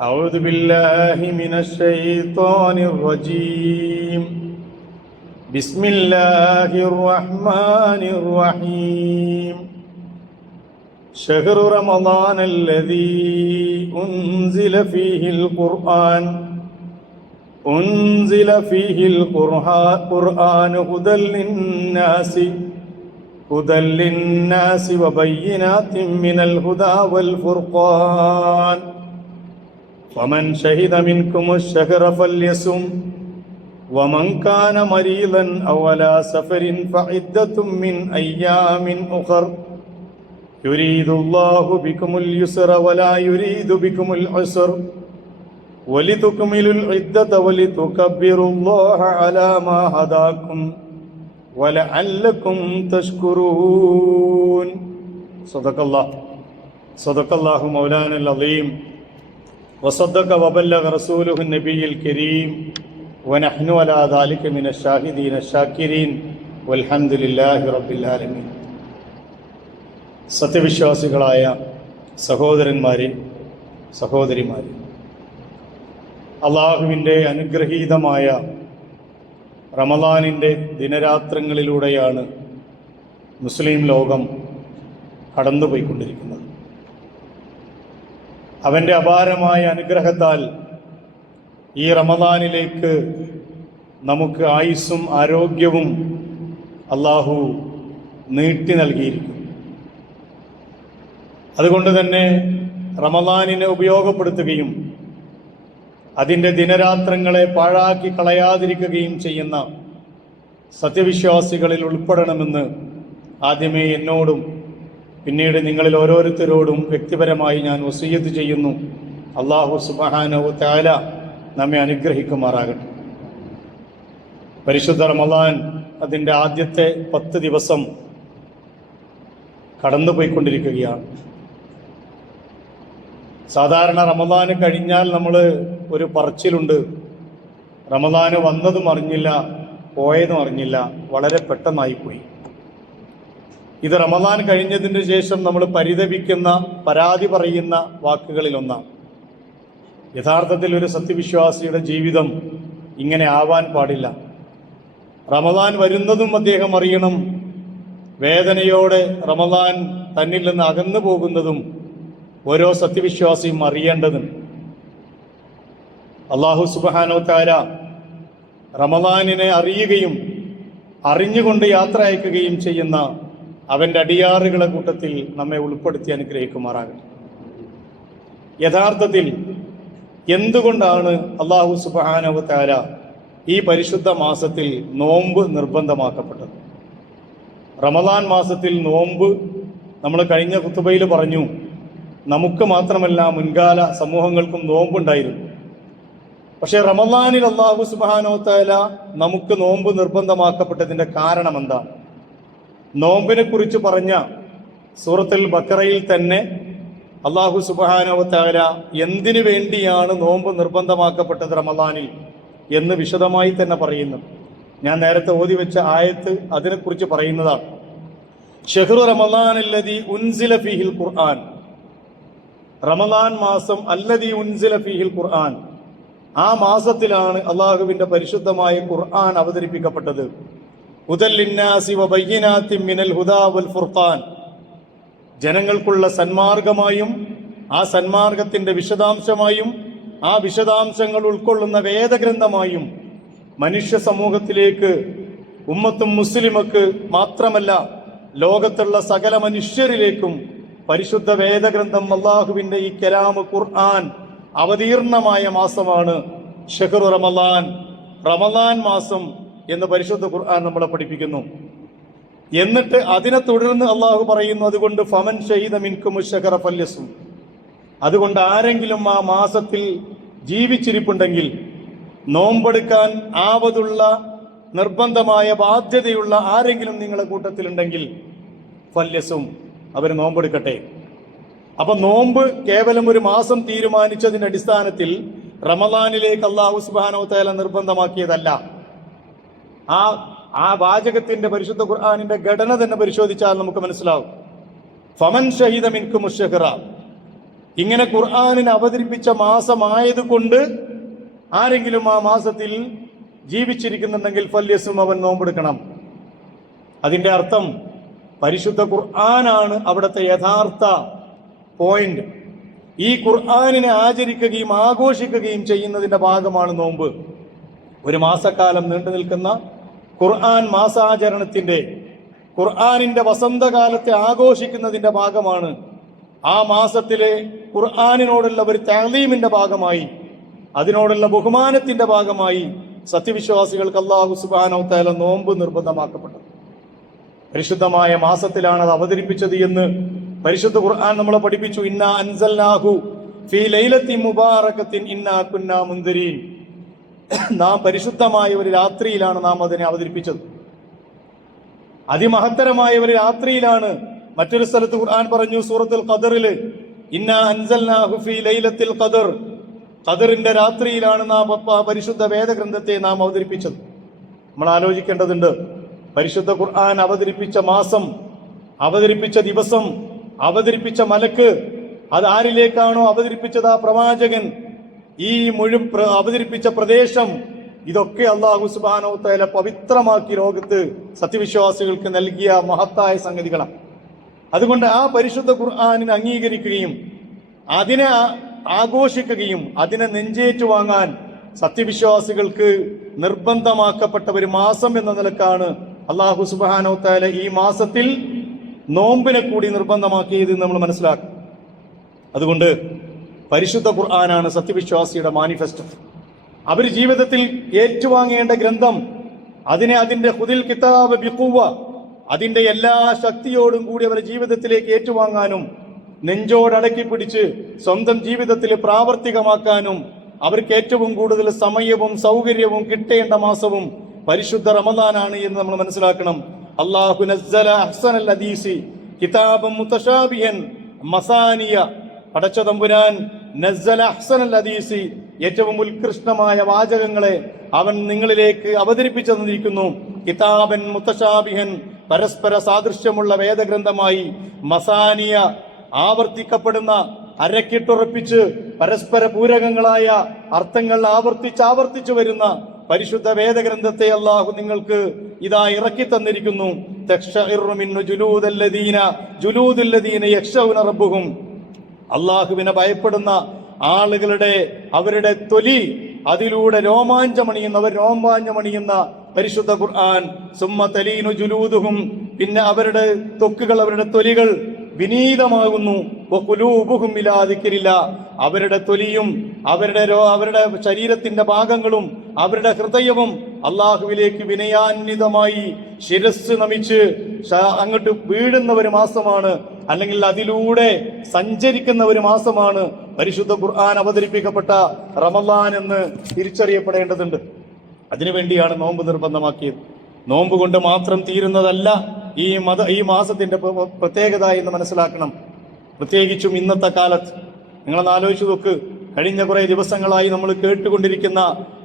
أعوذ بالله من الشيطان الرجيم. بسم الله الرحمن الرحيم. شهر رمضان الذي أنزل فيه القرآن هدى للناس وبينات من الهدى والفرقان فمن شهد منكم الشهر فليصم ومن كان مريضا أو على سفر فعدة من أيام أخر يريد الله بكم اليسر ولا يريد بكم العسر ولتكملوا العدة ولتكبروا الله على ما هداكم ولعلكم تشكرون. صدق الله مولانا العظيم وصدق وبلغ رسوله النبي الكريم ونحن على ذلك من الشاهدين الشاكرين والحمد لله رب العالمين. സത്യവിശ്വാസികളായ സഹോദരന്മാരെ, സഹോദരിമാരെ, അള്ളാഹുവിൻ്റെ അനുഗ്രഹീതമായ റമദാനിൻ്റെ ദിനരാത്രങ്ങളിലൂടെയാണ് മുസ്ലിം ലോകം കടന്നുപോയിക്കൊണ്ടിരിക്കുന്നത്. അവൻ്റെ അപാരമായ അനുഗ്രഹത്താൽ ഈ റമദാനിലേക്ക് നമുക്ക് ആയുസ്സും ആരോഗ്യവും അള്ളാഹു നീട്ടി നൽകിയിരിക്കുന്നു. അതുകൊണ്ട് തന്നെ റമദാനിനെ ഉപയോഗപ്പെടുത്തുകയും അതിൻ്റെ ദിനരാത്രങ്ങളെ പാഴാക്കി കളയാതിരിക്കുകയും ചെയ്യുന്ന സത്യവിശ്വാസികളിൽ ഉൾപ്പെടണമെന്ന് ആദ്യമേ എന്നോടും പിന്നീട് നിങ്ങളിൽ ഓരോരുത്തരോടും വ്യക്തിപരമായി ഞാൻ വസിയ്യത്ത് ചെയ്യുന്നു. അല്ലാഹു സുബ്ഹാനഹു തആല നമ്മെ അനുഗ്രഹിക്കുമാറാകട്ടെ. പരിശുദ്ധ റമദാൻ അതിൻ്റെ ആദ്യത്തെ 10 ദിവസം കടന്നുപോയിക്കൊണ്ടിരിക്കുകയാണ്. സാധാരണ റമദാന് കഴിഞ്ഞാൽ നമ്മൾ ഒരു പറച്ചിലുണ്ട്, റമദാന് വന്നതും അറിഞ്ഞില്ല പോയതും അറിഞ്ഞില്ല, വളരെ പെട്ടെന്നായിപ്പോയി. ഇത് റമദാൻ കഴിഞ്ഞതിന് ശേഷം നമ്മൾ പരിതപിക്കുന്ന, പരാതി പറയുന്ന വാക്കുകളിലൊന്നാണ്. യഥാർത്ഥത്തിൽ ഒരു സത്യവിശ്വാസിയുടെ ജീവിതം ഇങ്ങനെ ആവാൻ പാടില്ല. റമദാൻ വരുന്നതും അദ്ദേഹം അറിയണം, വേദനയോടെ റമദാൻ തന്നിൽ നിന്ന് അകന്നു പോകുന്നതും ഓരോ സത്യവിശ്വാസിയും അറിയേണ്ടതുണ്ട്. അല്ലാഹു സുബ്ഹാനഹു തആല റമദാനിനെ അറിയുകയും അറിഞ്ഞുകൊണ്ട് യാത്ര അയക്കുകയും ചെയ്യുന്ന അവൻ്റെ അടിയാറുകളെ കൂട്ടത്തിൽ നമ്മെ ഉൾപ്പെടുത്തി അനുഗ്രഹിക്കുമാറാകട്ടെ. യഥാർത്ഥത്തിൽ എന്തുകൊണ്ടാണ് അല്ലാഹു സുബ്ഹാനഹു തആല ഈ പരിശുദ്ധ മാസത്തിൽ നോമ്പ് നിർബന്ധമാക്കപ്പെട്ടത്? റമദാൻ മാസത്തിൽ നോമ്പ് നമ്മൾ കഴിഞ്ഞ ഖുതുബയിൽ പറഞ്ഞു, നമുക്ക് മാത്രമല്ല മുൻകാല സമൂഹങ്ങൾക്കും നോമ്പുണ്ടായിരുന്നു. പക്ഷേ റമദാനിൽ അല്ലാഹു സുബ്ഹാനഹു തആല നമുക്ക് നോമ്പ് നിർബന്ധമാക്കപ്പെട്ടതിൻ്റെ കാരണം എന്താണ്? നോമ്പിനെ കുറിച്ച് പറഞ്ഞ സൂറത്തുൽ ബഖറയിൽ തന്നെ അല്ലാഹു സുബ്ഹാനഹു തആല എന്തിനു വേണ്ടിയാണ് നോമ്പ് നിർബന്ധമാക്കപ്പെട്ടത് റമദാനിൽ എന്ന് വിശദമായി തന്നെ പറയുന്നു. ഞാൻ നേരത്തെ ഓതി വെച്ച ആയത്ത് അതിനെക്കുറിച്ച് പറയുന്നതാണ്. ഷഹ്റു റമദാൻ അല്ലദീ ഉൻസില ഫീഹിൽ ഖുർആൻ, റമദാൻ മാസം അല്ലദീ ഉൻസില ഫീഹിൽ ഖുർആൻ, ആ മാസത്തിലാണ് അള്ളാഹുവിൻ്റെ പരിശുദ്ധമായ ഖുർആൻ അവതരിപ്പിക്കപ്പെട്ടത്. ഹുദൽ ലിന്നാസി വബയ്യിനാത്തിൻ മിനൽ ഹുദാ വൽ ഫുർഖാൻ, ജനങ്ങൾക്കുള്ള സന്മാർഗമായും ആ സന്മാർഗത്തിൻ്റെ വിശദാംശമായും ആ വിശദാംശങ്ങൾ ഉൾക്കൊള്ളുന്ന വേദഗ്രന്ഥമായും മനുഷ്യ സമൂഹത്തിലേക്ക്, ഉമ്മത്തും മുസ്ലിമക്ക് മാത്രമല്ല ലോകത്തുള്ള സകല മനുഷ്യരിലേക്കും പരിശുദ്ധ വേദഗ്രന്ഥം അള്ളാഹുവിൻ്റെ ഈ കലാമ് ഖുർആൻ അവതീർണമായ മാസമാണ് ഷഹ്റു റമദാൻ, റമദാൻ മാസം എന്ന് പരിശുദ്ധ ഖുർആൻ നമ്മളെ പഠിപ്പിക്കുന്നു. എന്നിട്ട് അതിനെ തുടർന്ന് അള്ളാഹു പറയുന്നു, അതുകൊണ്ട് ഫമൻ ഷഹീദ മിൻകും അശ്ശഹ്റ ഫല്യസും, അതുകൊണ്ട് ആരെങ്കിലും ആ മാസത്തിൽ ജീവിച്ചിരിപ്പുണ്ടെങ്കിൽ, നോമ്പെടുക്കാൻ ആവതുള്ള നിർബന്ധമായ ബാധ്യതയുള്ള ആരെങ്കിലും നിങ്ങളുടെ കൂട്ടത്തിലുണ്ടെങ്കിൽ ഫല്യസും, അവർ നോമ്പെടുക്കട്ടെ. അപ്പൊ നോമ്പ് കേവലം ഒരു മാസം തീരുമാനിച്ചതിന്റെ അടിസ്ഥാനത്തിൽ റമദാനിലേക്ക് അല്ലാഹു സുബ്ഹാനഹു തആല നിർബന്ധമാക്കിയതല്ല. ആ വാചകത്തിന്റെ പരിശുദ്ധ ഖുർആനിന്റെ ഘടന തന്നെ പരിശോധിച്ചാൽ നമുക്ക് മനസ്സിലാവും. ഫമൻ ഷഹീദ മിൻകും അശ്ശഹ്റ, ഇങ്ങനെ ഖുർആനിനെ അവതരിപ്പിച്ച മാസമായതുകൊണ്ട് ആരെങ്കിലും ആ മാസത്തിൽ ജീവിച്ചിരിക്കുന്നുണ്ടെങ്കിൽ ഫല്യസും, അവൻ നോമ്പെടുക്കണം. അതിന്റെ അർത്ഥം പരിശുദ്ധ ഖുർആനാണ് അവിടുത്തെ യഥാർത്ഥ പോയിന്റ്. ഈ ഖുർആനിനെ ആചരിക്കുകയും ആഘോഷിക്കുകയും ചെയ്യുന്നതിന്റെ ഭാഗമാണ് നോമ്പ്. ഒരു മാസക്കാലം നീണ്ടു നിൽക്കുന്ന ഖുർആൻ മാസാചരണത്തിന്റെ, ഖുർആനിന്റെ വസന്തകാലത്തെ ആഘോഷിക്കുന്നതിന്റെ ഭാഗമാണ്. ആ മാസത്തിലെ ഖുർആനിനോടുള്ള ഒരു തഅ്ലീമിന്റെ ഭാഗമായി, അതിനോടുള്ള ബഹുമാനത്തിന്റെ ഭാഗമായി സത്യവിശ്വാസികൾക്ക് അല്ലാഹു സുബ്ഹാനഹു വ തആല നോമ്പ് നിർബന്ധമാക്കപ്പെട്ടത്. പരിശുദ്ധമായ മാസത്തിലാണ് അത് അവതരിപ്പിച്ചത് എന്ന് പരിശുദ്ധ ഖുർആൻ നമ്മളെ പഠിപ്പിച്ചു. ഇന്നാ അൻസൽനാഹു ഫീ ലൈലത്തിൻ മുബാറകത്തിൻ ഇന്നാ കുന്നാ മുൻദിരീൻ. നാം പരിശുദ്ധമായ ഒരു രാത്രിയിലാണ് നാം അതിനെ അവതരിപ്പിച്ചത്. അതിമഹത്തരമായ ഒരു രാത്രിയിലാണ്. മറ്റൊരു സ്ഥലത്ത് ഖുർആൻ പറഞ്ഞു സൂറത്തുൽ ഖദറിൽ, ഇന്നാ അൻസൽനാഹു ഫീ ലൈലത്തിൽ ഖദർ. ഖദറിന്റെ രാത്രിയിലാണ് നാം പരിശുദ്ധ വേദഗ്രന്ഥത്തെ നാം അവതരിപ്പിച്ചത്. നമ്മൾ ആലോചിക്കേണ്ടതുണ്ട്, പരിശുദ്ധ ഖുർആൻ അവതരിപ്പിച്ച മാസം, അവതരിപ്പിച്ച ദിവസം, അവതരിപ്പിച്ച മലക്ക്, അത് ആരിലേക്കാണോ അവതരിപ്പിച്ചത് ആ പ്രവാചകൻ, ഈ മുഴുവൻ അവതരിപ്പിച്ച പ്രദേശം, ഇതൊക്കെ അല്ലാഹു സുബ്ഹാനഹു വ തആല പവിത്രമാക്കി ലോകത്ത് സത്യവിശ്വാസികൾക്ക് നൽകിയ മഹത്തായ സംഗതികളാണ്. അതുകൊണ്ട് ആ പരിശുദ്ധ ഖുർആനിനെ അംഗീകരിക്കുകയും അതിനെ ആഘോഷിക്കുകയും അതിനെ നെഞ്ചേറ്റു വാങ്ങാൻ സത്യവിശ്വാസികൾക്ക് നിർബന്ധമാക്കപ്പെട്ട ഒരു മാസം എന്ന നിലക്കാണ് അല്ലാഹു സുബ്ഹാനഹു വ തആല ഈ മാസത്തിൽ നോമ്പിനെ കൂടി നിർബന്ധമാക്കിയത് നമ്മൾ മനസ്സിലാക്കും. അതുകൊണ്ട് പരിശുദ്ധ ഖുർആനാണ് സത്യവിശ്വാസിയുടെ മാനിഫെസ്റ്റോ. അവർ ജീവിതത്തിൽ ഏറ്റുവാങ്ങേണ്ട ഗ്രന്ഥം, അതിനെ അതിന്റെ ഖുദിൽ കിതാബ് ബിഖുവ, അതിന്റെ എല്ലാ ശക്തിയോടും കൂടി അവരുടെ ജീവിതത്തിലേക്ക് ഏറ്റുവാങ്ങാനും നെഞ്ചോടടക്കി പിടിച്ച് സ്വന്തം ജീവിതത്തിൽ പ്രാവർത്തികമാക്കാനും അവർക്ക് ഏറ്റവും കൂടുതൽ സമയവും സൗകര്യവും കിട്ടേണ്ട മാസവും പരിശുദ്ധ റമദാനാണ് എന്ന് നമ്മൾ മനസ്സിലാക്കണം. അല്ലാഹു നസ്സല അഹ്സനൽ ഹദീസി കിതാബൻ മുതശാബിഹൻ മസാനിയ. പടച്ച തമ്പുരാൻ നസ്സല അഹ്സനൽ ഹദീസി, ഏറ്റവും ഉത്കൃഷ്ടമായ വാചകങ്ങളെ അവൻ നിങ്ങളിലേക്ക് അവതരിപ്പിച്ചു തന്നിരിക്കുന്നു. കിതാബൻ മുതശാബിഹൻ, പരസ്പര സാദൃശ്യമുള്ള വേദഗ്രന്ഥമായി. മസാനിയ, ആവർത്തിക്കപ്പെടുന്ന, അരക്കിട്ടുറപ്പിച്ച് പരസ്പര പൂരകങ്ങളായ അർത്ഥങ്ങൾ ആവർത്തിച്ച് വരുന്ന പരിശുദ്ധ വേദഗ്രന്ഥത്തെ അല്ലാഹു നിങ്ങൾക്ക് ഇതാ ഇറക്കി തന്നിരിക്കുന്നു. തഖ്ശഇറു മിൻ ജുലൂദുല്ലദീന യഖ്ശൗന റബ്ബുഹും. അല്ലാഹുവിനെ ഭയപ്പെടുന്ന ആളുകളുടെ അവരുടെ തൊലി, അതിലൂടെ രോമാഞ്ചമണിയുന്ന പരിശുദ്ധ ഖുർആൻ. സുമ്മ തലീനു ജുലൂദുഹും, പിന്നെ അവരുടെ ത്വക്കുകൾ, അവരുടെ തൊലികൾ വിനീതമാകുന്നു. വഖുലൂബുഹും ഇലാ ദിക്രില്ലാ, അവരുടെ തൊലിയും അവരുടെ ശരീരത്തിന്റെ ഭാഗങ്ങളും അവരുടെ ഹൃദയവും അള്ളാഹുവിലേക്ക് വിനയാന്വിതമായി ശിരസ് നമിച്ച് അങ്ങോട്ട് വീഴുന്ന ഒരു മാസമാണ്, അല്ലെങ്കിൽ അതിലൂടെ സഞ്ചരിക്കുന്ന ഒരു മാസമാണ് പരിശുദ്ധ ഖുർആൻ അവതരിപ്പിക്കപ്പെട്ട റമളാൻ എന്ന് തിരിച്ചറിയപ്പെടേണ്ടതുണ്ട്. അതിനുവേണ്ടിയാണ് നോമ്പ് നിർബന്ധമാക്കിയത്. നോമ്പ് കൊണ്ട് മാത്രം തീരുന്നതല്ല ഈ മാസത്തിന്റെ പ്രത്യേകത എന്ന് മനസ്സിലാക്കണം. പ്രത്യേകിച്ചും ഇന്നത്തെ കാലത്ത് നിങ്ങളൊന്ന് ആലോചിച്ചു നോക്ക്. കഴിഞ്ഞ കുറെ ദിവസങ്ങളായി നമ്മൾ കേട്ടുകൊണ്ടിരിക്കുന്ന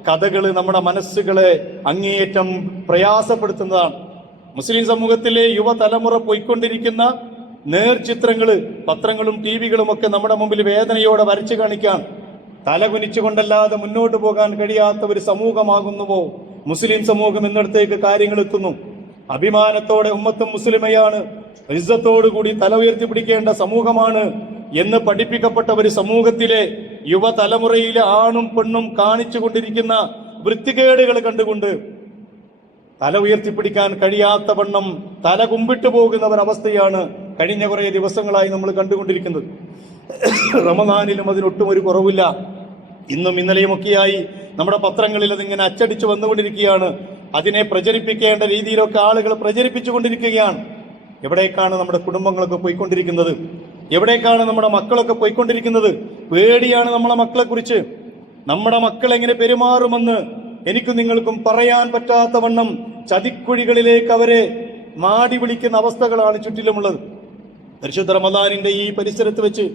കഥകൾ നമ്മുടെ മനസ്സുകളെ അങ്ങേയറ്റം പ്രയാസപ്പെടുത്തുന്നതാണ്. മുസ്ലിം സമൂഹത്തിലെ യുവതലമുറ പോയിക്കൊണ്ടിരിക്കുന്ന നേർചിത്രങ്ങൾ പത്രങ്ങളും ടിവികളും ഒക്കെ നമ്മുടെ മുമ്പിൽ വേദനയോടെ വരച്ചു കാണിക്കാൻ. തലകുനിച്ചുകൊണ്ടല്ലാതെ മുന്നോട്ട് പോകാൻ കഴിയാത്ത ഒരു സമൂഹമാകുന്നുവോ മുസ്ലിം സമൂഹം എന്നിടത്തേക്ക് കാര്യങ്ങൾ എത്തുന്നു. അഭിമാനത്തോടെ ഉമ്മത്തും മുസ്ലിമയാണ്, ഇസ്സത്തോടുകൂടി തല ഉയർത്തിപ്പിടിക്കേണ്ട സമൂഹമാണ് എന്ന് പഠിപ്പിക്കപ്പെട്ട ഒരു സമൂഹത്തിലെ യുവതലമുറയിലെ ആണും പെണ്ണും കാണിച്ചു കൊണ്ടിരിക്കുന്ന വൃത്തികേടുകൾ കണ്ടുകൊണ്ട് തല ഉയർത്തിപ്പിടിക്കാൻ കഴിയാത്ത വണ്ണം തല കുമ്പിട്ടു പോകുന്ന ഒരവസ്ഥയാണ് കഴിഞ്ഞ കുറെ ദിവസങ്ങളായി നമ്മൾ കണ്ടുകൊണ്ടിരിക്കുന്നത്. റമദാനിലും അതിനൊട്ടും ഒരു കുറവില്ല. ഇന്നും ഇന്നലെയുമൊക്കെയായി നമ്മുടെ പത്രങ്ങളിൽ അതിങ്ങനെ അച്ചടിച്ചു വന്നുകൊണ്ടിരിക്കുകയാണ്. അതിനെ പ്രചരിപ്പിക്കേണ്ട രീതിയിലൊക്കെ ആളുകൾ പ്രചരിപ്പിച്ചുകൊണ്ടിരിക്കുകയാണ്. എവിടേക്കാണ് നമ്മുടെ കുടുംബങ്ങളൊക്കെ പോയിക്കൊണ്ടിരിക്കുന്നത്? എവിടേക്കാണ് നമ്മുടെ മക്കളൊക്കെ പോയിക്കൊണ്ടിരിക്കുന്നത്? പേടിയാണ് നമ്മളെ മക്കളെ കുറിച്ച്. നമ്മുടെ മക്കൾ എങ്ങനെ പെരുമാറുമെന്ന് എനിക്കും നിങ്ങൾക്കും പറയാൻ പറ്റാത്ത വണ്ണം ചതിക്കുഴികളിലേക്ക് അവരെ മാടി വിളിക്കുന്ന അവസ്ഥകളാണ് ചുറ്റിലുമുള്ളത്. പരിശുദ്ധ റമദാനിന്റെ ഈ പരിസരത്ത് വെച്ച്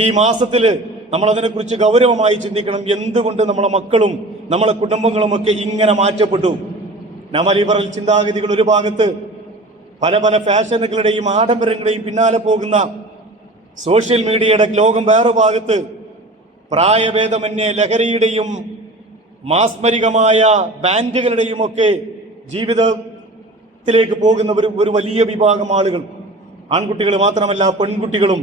ഈ മാസത്തില് നമ്മൾ അതിനെക്കുറിച്ച് ഗൗരവമായി ചിന്തിക്കണം. എന്തുകൊണ്ട് നമ്മളെ മക്കളും നമ്മളെ കുടുംബങ്ങളും ഒക്കെ ഇങ്ങനെ മാറ്റപ്പെട്ടു? നവലിബറൽ ചിന്താഗതികൾ ഒരു ഭാഗത്ത്, പല പല ഫാഷനുകളുടെയും ആഡംബരങ്ങളുടെയും പിന്നാലെ പോകുന്ന സോഷ്യൽ മീഡിയയുടെ ലോകം വേറെ ഭാഗത്ത് പ്രായഭേദമന്യേ ലഹരിയുടെയും മാസ്മരികമായ ബാൻഡുകളുടെയും ഒക്കെ ജീവിതത്തിലേക്ക് പോകുന്ന ഒരു വലിയ വിഭാഗം ആളുകൾ, ആൺകുട്ടികൾ മാത്രമല്ല പെൺകുട്ടികളും,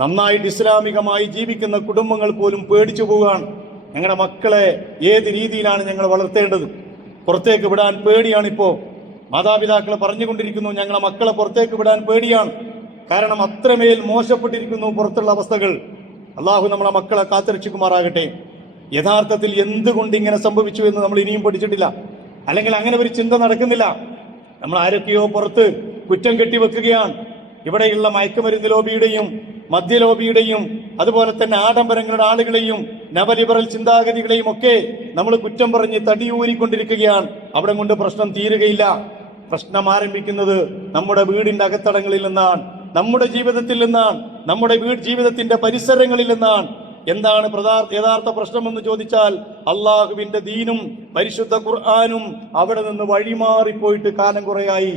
നന്നായിട്ട് ഇസ്ലാമികമായി ജീവിക്കുന്ന കുടുംബങ്ങൾ പോലും പേടിച്ചു പോവുകയാണ്. ഞങ്ങളുടെ മക്കളെ ഏത് രീതിയിലാണ് ഞങ്ങൾ വളർത്തേണ്ടത്? പുറത്തേക്ക് വിടാൻ പേടിയാണിപ്പോൾ. മാതാപിതാക്കൾ പറഞ്ഞുകൊണ്ടിരിക്കുന്നു, ഞങ്ങളെ മക്കളെ പുറത്തേക്ക് വിടാൻ പേടിയാണ്. കാരണം അത്രമേൽ മോശപ്പെട്ടിരിക്കുന്നു പുറത്തുള്ള അവസ്ഥകൾ. അള്ളാഹു നമ്മളെ മക്കളെ കാത്തുരക്ഷിക്കുമാറാകട്ടെ. യഥാർത്ഥത്തിൽ എന്തുകൊണ്ട് ഇങ്ങനെ സംഭവിച്ചു എന്ന് നമ്മൾ ഇനിയും പഠിച്ചിട്ടില്ല, അല്ലെങ്കിൽ അങ്ങനെ ഒരു ചിന്ത നടക്കുന്നില്ല. നമ്മൾ ആരൊക്കെയോ പുറത്ത് കുറ്റം കെട്ടിവെക്കുകയാണ്. ഇവിടെയുള്ള മയക്കുമരുന്ന് ലോബിയുടെയും മദ്യലോബിയുടെയും അതുപോലെ തന്നെ ആഡംബരങ്ങളുടെ ആളുകളെയും നവലിബറൽ ചിന്താഗതികളെയും ഒക്കെ നമ്മൾ കുറ്റം പറഞ്ഞ് തടിയൂരിക്കൊണ്ടിരിക്കുകയാണ്. അവിടെ കൊണ്ട് പ്രശ്നം തീരുകയില്ല. പ്രശ്നം ആരംഭിക്കുന്നത് നമ്മുടെ വീടിന്റെ അകത്തടങ്ങളിൽ നിന്നാണ്, നമ്മുടെ ജീവിതത്തിൽ നിന്നാണ്, നമ്മുടെ ജീവിതത്തിന്റെ പരിസരങ്ങളിൽ നിന്നാണ്. എന്താണ് യഥാർത്ഥ പ്രശ്നമെന്ന് ചോദിച്ചാൽ അള്ളാഹുവിന്റെ ദീനും പരിശുദ്ധ ഖുർആനും അവിടെ നിന്ന് വഴിമാറിപ്പോയിട്ട് കാലം കുറയായി.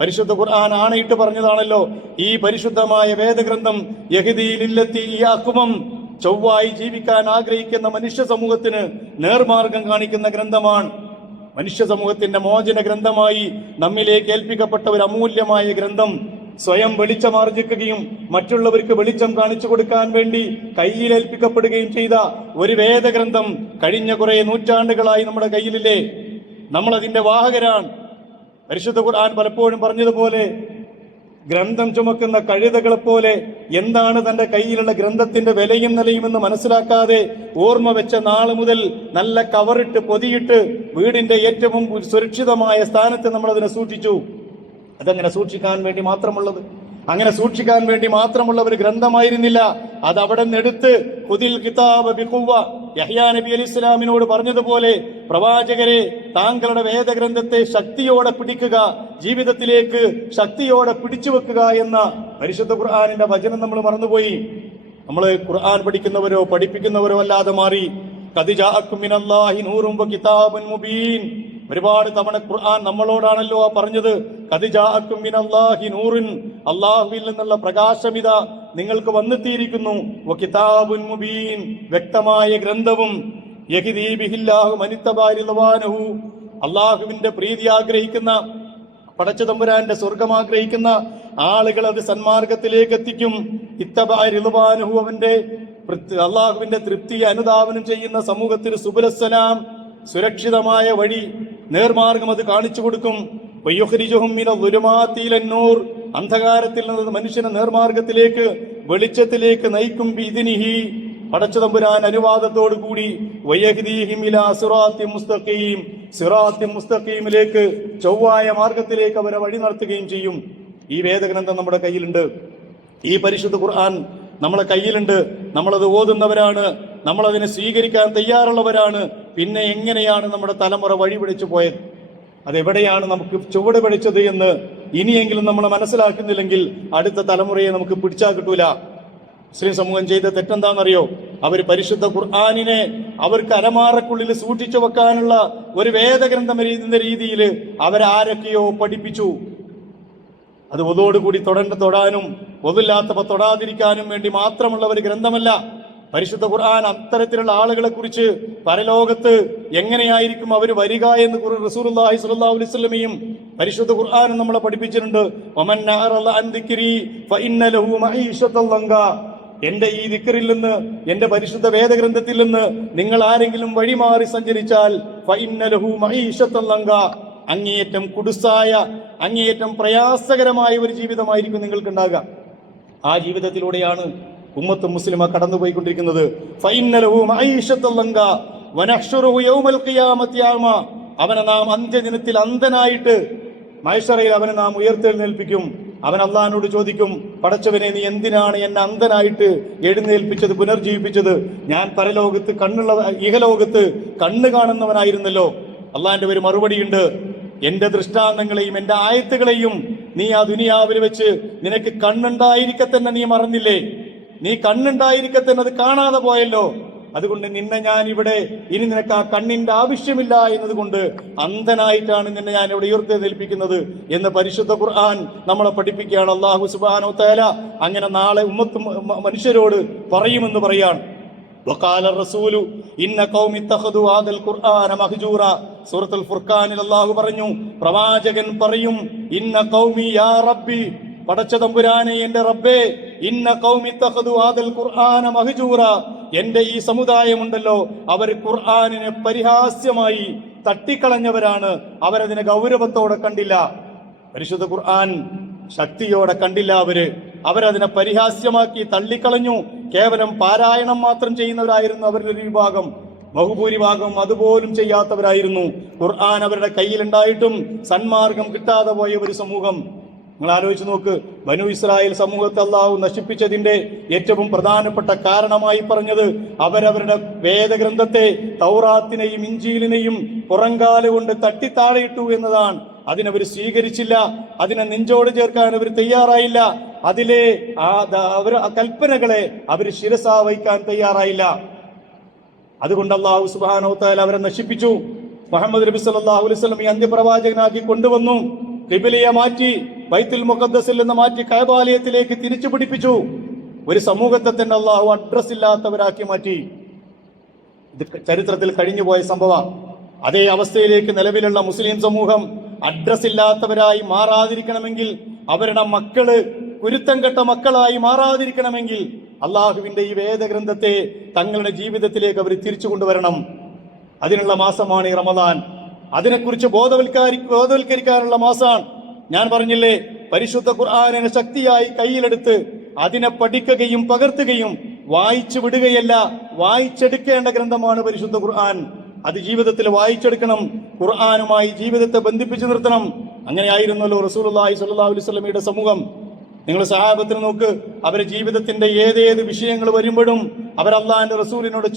പരിശുദ്ധ ഖുർആൻ ആണയിട്ട് പറഞ്ഞതാണല്ലോ, ഈ പരിശുദ്ധമായ വേദഗ്രന്ഥം ചൊവ്വായി ജീവിക്കാൻ ആഗ്രഹിക്കുന്ന മനുഷ്യ സമൂഹത്തിന് നേർമാർഗം കാണിക്കുന്ന ഗ്രന്ഥമാണ്. മനുഷ്യ സമൂഹത്തിന്റെ മോചന ഗ്രന്ഥമായി നമ്മിലേക്ക് ഏൽപ്പിക്കപ്പെട്ട ഒരു അമൂല്യമായ ഗ്രന്ഥം. സ്വയം വെളിച്ചമാർജിക്കുകയും മറ്റുള്ളവർക്ക് വെളിച്ചം കാണിച്ചു കൊടുക്കാൻ വേണ്ടി കയ്യിലേൽപ്പിക്കപ്പെടുകയും ചെയ്ത ഒരു വേദഗ്രന്ഥം കഴിഞ്ഞ കുറെ നൂറ്റാണ്ടുകളായി നമ്മുടെ കയ്യിലില്ലേ? നമ്മളതിന്റെ വാഹകരാണ്. പരിശുദ്ധ ഖുർആൻ പലപ്പോഴും പറഞ്ഞതുപോലെ ഗ്രന്ഥം ചുമക്കുന്ന കഴുതകളെ പോലെ എന്താണ് തന്റെ കയ്യിലുള്ള ഗ്രന്ഥത്തിന്റെ വിലയും നിലയുമെന്ന് മനസ്സിലാക്കാതെ ഓർമ്മ വെച്ച നാള് മുതൽ നല്ല കവറിട്ട് പൊതിയിട്ട് വീടിന്റെ ഏറ്റവും സുരക്ഷിതമായ സ്ഥാനത്ത് നമ്മൾ അതിനെ സൂക്ഷിച്ചു. അതങ്ങനെ സൂക്ഷിക്കാൻ വേണ്ടി മാത്രമുള്ളത്, അങ്ങനെ സൂക്ഷിക്കാൻ വേണ്ടി മാത്രമുള്ള ഒരു ഗ്രന്ഥമായിരുന്നില്ല. അത് അവിടെ നിന്നെടുത്ത് ഖുദിൽ കിതാബ ബിഖുവ്വ, യഹ്യാ നബി അലൈഹി ഇസ്ലാമിനോട് പറഞ്ഞതുപോലെ പ്രവാചകരെ താങ്കളുടെ വേദഗ്രന്ഥത്തെ ശക്തിയോടെ പിടിക്കുക, ജീവിതത്തിലേക്ക് ശക്തിയോടെ പിടിച്ചു വെക്കുക എന്ന പരിശുദ്ധ ഖുർആനിന്റെ വചനം നമ്മൾ മറന്നുപോയി. നമ്മൾ ഖുർആൻ പഠിക്കുന്നവരോ പഠിപ്പിക്കുന്നവരോ അല്ലാതെ മാറി. ഖദ് ജാഅക്കും മിനല്ലാഹി നൂറും വകിതാബുൻ മുബീൻ. ഒരുപാട് തവണ ഖുർആൻ നമ്മളോടാണല്ലോ പറഞ്ഞത്. ഖദ് ജാഅക്കും മിനല്ലാഹി നൂറുൻ, അല്ലാഹുവിൽ നിന്നുള്ള പ്രകാശമിത നിങ്ങൾക്ക് വന്നെത്തിയിരിക്കുന്നു. വകിതാബുൻ മുബീൻ, വ്യക്തമായ ഗ്രന്ഥവും. യഹ്ദീ ബിഹില്ലാഹു മനിത്തബഅ റിദ്വാനഹു, അല്ലാഹുവിന്റെ പ്രീതി ആഗ്രഹിക്കുന്ന, പടച്ച തമ്പുരാന്റെ സ്വർഗം ആഗ്രഹിക്കുന്ന ആളുകൾ അത് സന്മാർഗത്തിലേക്ക് എത്തിക്കും. ഇത്തബഅ റിദ്വാനഹു, അവന്റെ അള്ളാഹുവിന്റെ തൃപ്തിയെ അനുധാവനം ചെയ്യുന്ന സമൂഹത്തിന് സുബുലസ്സലാം, സുരക്ഷിതമായ വഴി, നേർമാർഗം അത് കാണിച്ചു കൊടുക്കും. വയുഖ്രിജുഹും മിനദ്ദുലുമാത്തി ഇലന്നൂർ, അന്ധകാരത്തിൽ നിന്ന് മനുഷ്യനെ നേർമാർഗത്തിലേക്ക് വെളിച്ചത്തിലേക്ക് നയിക്കും. ബിഇദ്നിഹി, പടച്ച തമ്പുരാൻ അനുവാദത്തോടു കൂടി. വയഹ്ദീഹിം ഇലാ സിറാത്തിൻ മുസ്തഖീം, സിറാത്തിൻ മുസ്തഖീമിലേക്ക്, ചൊവ്വായ മാർഗത്തിലേക്ക് അവരെ വഴി നടത്തുകയും ചെയ്യും. ഈ വേദഗ്രന്ഥം നമ്മുടെ കയ്യിലുണ്ട്. ഈ പരിശുദ്ധ ഖുർആൻ നമ്മളെ കയ്യിലുണ്ട്. നമ്മളത് ഓതുന്നവരാണ്, നമ്മളതിനെ സ്വീകരിക്കാൻ തയ്യാറുള്ളവരാണ്. പിന്നെ എങ്ങനെയാണ് നമ്മുടെ തലമുറ വഴിപിടിച്ചു പോയത്? അതെവിടെയാണ് നമുക്ക് ചുവട് പിടിച്ചത് എന്ന് ഇനിയെങ്കിലും നമ്മൾ മനസ്സിലാക്കുന്നില്ലെങ്കിൽ അടുത്ത തലമുറയെ നമുക്ക് പിടിച്ചാൽ കിട്ടൂല. മുസ്ലിം സമൂഹം ചെയ്ത തെറ്റെന്താണെന്നറിയോ? അവർ പരിശുദ്ധ ഖുർആനിനെ അവർക്ക് അരമാറക്കുള്ളിൽ സൂക്ഷിച്ചു വെക്കാനുള്ള ഒരു വേദഗ്രന്ഥം എന്ന രീതിയിൽ അവരാരൊക്കെയോ പഠിപ്പിച്ചു. അത് ഒതോടുകൂടി തൊടാനും ഒതില്ലാത്തപ്പോ തൊടാതിരിക്കാനും വേണ്ടി മാത്രമുള്ള ഒരു ഗ്രന്ഥമല്ല പരിശുദ്ധ ഖുർആൻ. അത്തരത്തിലുള്ള ആളുകളെ കുറിച്ച് പരലോകത്ത് എങ്ങനെയായിരിക്കും അവർ വരിക എന്ന് റസൂലുള്ളാഹി സ്വല്ലല്ലാഹു അലൈഹി വസല്ലമയും പരിശുദ്ധ ഖുർആനും നമ്മളെ പഠിപ്പിച്ചിട്ടുണ്ട്. വമൻ നഅറള അൻ ദിക്രി ഫഇന്ന ലഹു മഈശത്തൻ ലങ്ക, എന്റെ ഈ ദിക്റിൽ നിന്ന്, എന്റെ പരിശുദ്ധ വേദഗ്രന്ഥത്തിൽ നിന്ന് നിങ്ങൾ ആരെങ്കിലും വഴിമാറി സഞ്ചരിച്ചാൽ ഫഇന്ന ലഹു മഈശത്തൻ ലങ്ക, അങ്ങേയറ്റം കുടുസായ, അങ്ങേയറ്റം പ്രയാസകരമായ ഒരു ജീവിതമായിരിക്കും നിങ്ങൾക്ക് ഉണ്ടാകുക. ആ ജീവിതത്തിലൂടെയാണ് ഉമ്മത്ത് മുസ്ലിമ കടന്നുപോയിക്കൊണ്ടിരിക്കുന്നത്. ഫഇന്നലഹു മഈശത്തൻ ലങ്ക വനഹ്ശുറുഹു യൗമൽ ഖിയാമത്തി അഅമ, അവനെ നാം അന്ത്യദിനത്തിൽ അന്ധനായിട്ട് മഹ്ശറയിൽ അവനെ നാം ഉയർത്തെഴുന്നേൽപ്പിക്കും. അവൻ അള്ളാഹിനോട് ചോദിക്കും, പടച്ചവനെ നീ എന്തിനാണ് എന്നെ അന്ധനായിട്ട് എഴുന്നേൽപ്പിച്ചത്, പുനർജീവിപ്പിച്ചത്? ഞാൻ പരലോകത്ത് ഇഹലോകത്ത് കണ്ണ് കാണുന്നവനായിരുന്നല്ലോ. അള്ളാഹിന്റെ ഒരു മറുപടിയുണ്ട്, എന്റെ ദൃഷ്ടാന്തങ്ങളെയും എന്റെ ആയത്തുകളെയും നീ ആ ദുനിയാവിൽ വെച്ച് നിനക്ക് കണ്ണുണ്ടായിരിക്കെ തന്നെ നീ മറന്നില്ലേ? നീ കണ്ണുണ്ടായിരിക്കെ തന്നെ അത് കാണാതെ പോയല്ലോ. അതുകൊണ്ട് നിന്നെ ഞാൻ ഇവിടെ ഇനി നിനക്ക് ആ കണ്ണിന്റെ ആവശ്യമില്ല എന്നതുകൊണ്ട് അന്ധനായിട്ടാണ് നിന്നെ ഞാൻ ഇവിടെ ഉയർത്തെഴുന്നേൽപ്പിക്കുന്നത് എന്ന് പരിശുദ്ധ ഖുർആൻ നമ്മളെ പഠിപ്പിക്കുകയാണ്. അല്ലാഹു സുബ്ഹാനഹു വ തആല അങ്ങനെ നാളെ ഉമ്മത്ത് മനുഷ്യരോട് പറയുമെന്ന് പറയാണ്. വഖാല റസൂലു ഇന്ന ഖൗമി ഇത്തഖദു ഹാദൽ ഖുർആന മഹ്ജൂറ. സൂറത്തുൽ ഫുർഖാനിൽ അല്ലാഹു പറഞ്ഞു, പ്രവാചകൻ പറയും, ഇന്ന ഖൗമി യാ റബ്ബി, പടച്ച തമ്പുരാനെ എന്റെ റബ്ബേ, ഇന്ന ഖൗമി ഇത്തഖദു ഹാദൽ ഖുർആന മഹ്ജൂറ, എന്റെ ഈ സമുദായമുണ്ടല്ലോ അവർ ഖുർആനിനെ പരിഹാസ്യമായി തട്ടിക്കളഞ്ഞവരാണ്, അവരതിനെ ഗൗരവത്തോടെ കണ്ടില്ല. പരിശുദ്ധ ഖുർആൻ ശക്തിയോടെ കണ്ടില്ല. അവരതിനെ പരിഹാസ്യമാക്കി തള്ളിക്കളഞ്ഞു. കേവലം പാരായണം മാത്രം ചെയ്യുന്നവരായിരുന്നു അവരുടെ ഒരു വിഭാഗം. ബഹുഭൂരിഭാഗം അതുപോലും ചെയ്യാത്തവരായിരുന്നു. ഖുർആൻ അവരുടെ കയ്യിലുണ്ടായിട്ടും സന്മാർഗം കിട്ടാതെ പോയ ഒരു സമൂഹം. നിങ്ങൾ ആലോചിച്ച് നോക്ക്, ബനു ഇസ്രായേൽ സമൂഹത്തെ അല്ലാഹു നശിപ്പിച്ചതിന്റെ ഏറ്റവും പ്രധാനപ്പെട്ട കാരണമായി പറഞ്ഞത് അവരവരുടെ വേദഗ്രന്ഥത്തെ തൗറാത്തിനെയും ഇഞ്ചീലിനെയും പുറങ്കാല കൊണ്ട് തട്ടിത്താഴയിട്ടു എന്നതാണ്. അതിനവർ സ്വീകരിച്ചില്ല, അതിനെ നെഞ്ചോട് ചേർക്കാൻ അവർ തയ്യാറായില്ല, അതിലെ കൽപ്പനകളെ അവർ ശിരസാ വഹിക്കാൻ തയ്യാറായില്ല. അതുകൊണ്ട് അല്ലാഹു സുബ്ഹാനഹു വ തആല അവരെ നശിപ്പിച്ചു. മുഹമ്മദ് നബി സല്ലല്ലാഹു അലൈഹി വസല്ലം ഈ അന്ത്യപ്രവാചകനാക്കി കൊണ്ടുവന്നു. ഖിബലയെ മാറ്റി ബൈത്തുൽ മുഖദ്ദസിൽ നിന്ന് മാറ്റി കഅബാലയത്തിലേക്ക് തിരിച്ചു പിടിപ്പിച്ചു. ഒരു സമൂഹത്തെ തന്നെ അല്ലാഹു അഡ്രസ് ഇല്ലാത്തവരാക്കി മാറ്റി. ഇത് ചരിത്രത്തിൽ കഴിഞ്ഞുപോയ സംഭവം. അതേ അവസ്ഥയിലേക്ക് നിലവിലുള്ള മുസ്ലിം സമൂഹം അഡ്രസ് ഇല്ലാത്തവരായി മാറാതിരിക്കണമെങ്കിൽ, അവരുടെ മക്കള് കുരുത്തം കെട്ട മക്കളായി മാറാതിരിക്കണമെങ്കിൽ അള്ളാഹുവിന്റെ ഈ വേദഗ്രന്ഥത്തെ തങ്ങളുടെ ജീവിതത്തിലേക്ക് അവർ തിരിച്ചു കൊണ്ടുവരണം. അതിനുള്ള മാസമാണ് ഈ റമദാൻ. അതിനെക്കുറിച്ച് ബോധവൽക്കരിക്കാനുള്ള മാസമാണ്. ഞാൻ പറഞ്ഞില്ലേ, പരിശുദ്ധ ഖുർആനിനെ ശക്തിയായി കയ്യിലെടുത്ത് അതിനെ പഠിക്കുകയും പകർത്തുകയും വായിച്ചു വിടുകയല്ല, വായിച്ചെടുക്കേണ്ട ഗ്രന്ഥമാണ് പരിശുദ്ധ ഖുർആൻ. അത് ജീവിതത്തിൽ വായിച്ചെടുക്കണം, ഖുർആനുമായി ജീവിതത്തെ ബന്ധിപ്പിച്ചു നിർത്തണം. അങ്ങനെയായിരുന്നല്ലോ റസൂലുള്ളാഹി സ്വല്ലല്ലാഹു അലൈഹി വസല്ലമയുടെ സമൂഹം. നിങ്ങൾ സഹാബത്തിനെ നോക്ക്, അവരുടെ ജീവിതത്തിന്റെ ഏതേത് വിഷയങ്ങൾ വരുമ്പോഴും അവർ അള്ളാഹിന്റെ റസൂലിനോട്